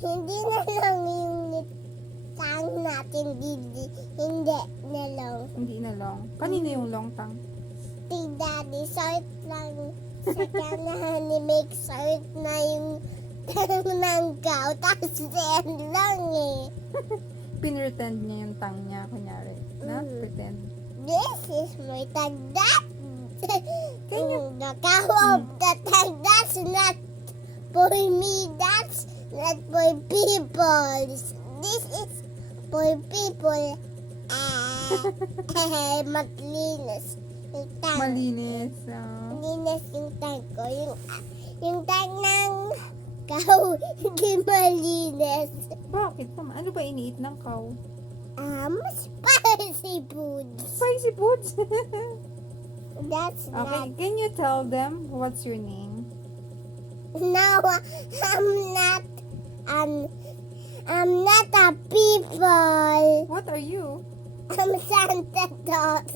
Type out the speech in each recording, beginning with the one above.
Hindi na lang yung tang natin, hindi na lang. Hindi na long. Kanina yung long tongue. Si Daddy, short lang. Sa kanahan ni Make short na yung tang ng cow. Tapos yan lang eh. Pinretend niya yung tongue niya, kunyari. Na? Mm. Pretend. This is my tagdat. The cow of Mm. the tagdat's not for me. That's not for people. This is for people. Maglinis. Yung tang. Malinis. Linis yung tang ko. Yung tang ng cow, hindi malinis. Bakit naman? Ano ba iniit ng cow? Spicy food. Spicy foods. That's Okay, not. can you tell them what's your name? No, I'm not a people. What are you? I'm Santa Claus.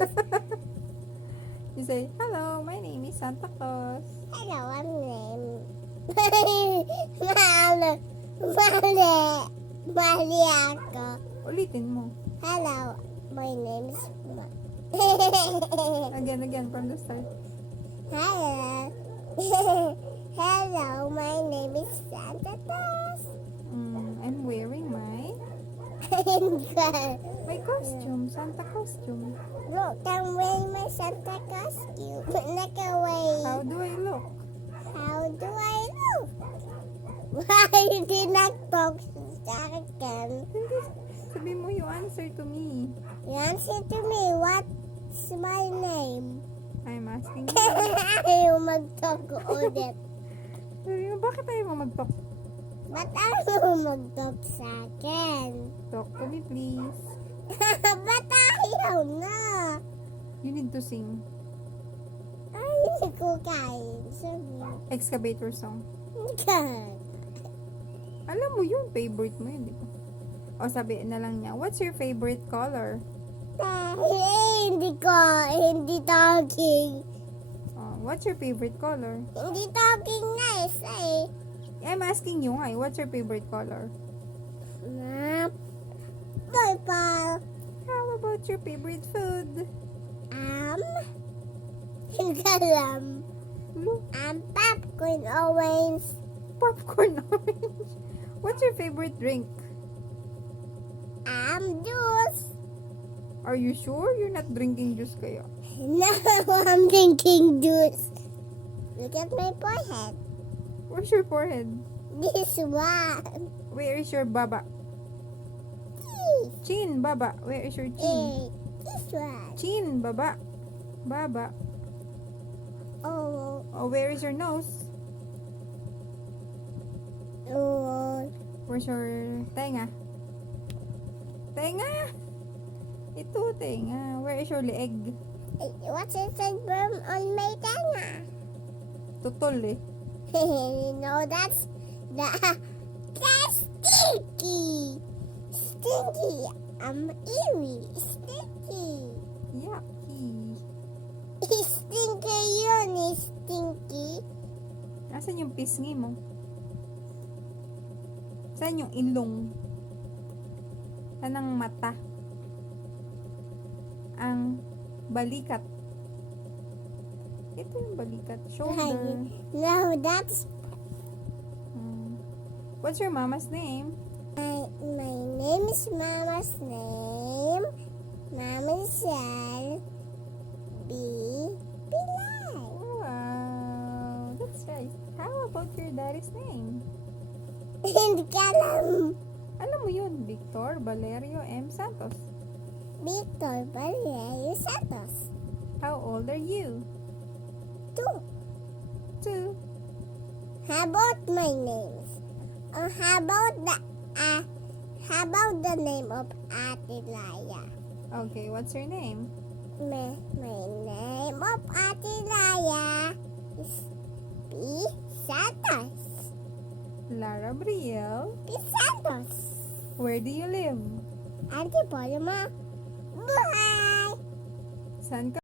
You say, hello, my name is Santa Claus. Hello, I'm name. Mali ako. Ulitin mo. Hello, my name is Again, from the start. Hello. Hello, my name is Santa Claus. I'm wearing my costume, Santa costume. Look, I'm wearing my Santa costume. Nakaway. How do I look? How do I look? Why hindi nag-talk sa akin? Hindi. Sabi mo yung answer to me. You answer to me, what's my name? I'm asking you. Ayaw mag-talk ulit. Sabi mo, bakit tayo mo mag-talk? Ba't ayaw mag-talk sa akin? Talk to me, please. Ba't ayaw na? You need to sing. Ay, hindi ko kain. Sabi. Excavator song. God. Alam mo yun, favorite mo yun, di ba? O sabi na lang niya, what's your favorite color? Hindi talking. What's your favorite color? Hindi talking nice eh. I'm asking you nga, what's your favorite color? Purple. How about your favorite food? Hindi alam. Look, Popcorn orange. popcorn orange. What's your favorite drink? Juice. Are you sure you're not drinking juice kaya? No, I'm drinking juice. Look at my forehead. Where's your forehead? This one. Where is your baba? Chin, baba. Where is your chin? This one. Chin, baba. Baba. Oh. Oh, where is your nose? Oh. Where's your tenga? Tenga! Ito, tenga. Where is your leg? What's inside worm on my tenga? Tutol eh. No, that's stinky. Stinky. Eerie. Stinky. Yucky. Stinky yun, stinky. Nasaan yung pisngi mo? Saan yung ilong? Saan ang mata? Ang balikat. Ito yung balikat. Shoulder. No, that's What's your mama's name? my name is Mama's name. Mama shall be Pilay. Wow, that's right. How about your daddy's name? Hindi ka alam. Alam mo yun, Victor Valerio M. Santos. Victor Valerio Santos. How old are you? 2. 2. How about my names? How about the name of Ate Laya? Okay, what's your name? My name of Ate Laya is P. Santos. Lara Brielle. P. Santos. Where do you live? Auntie Paloma. Buhay! Saan ka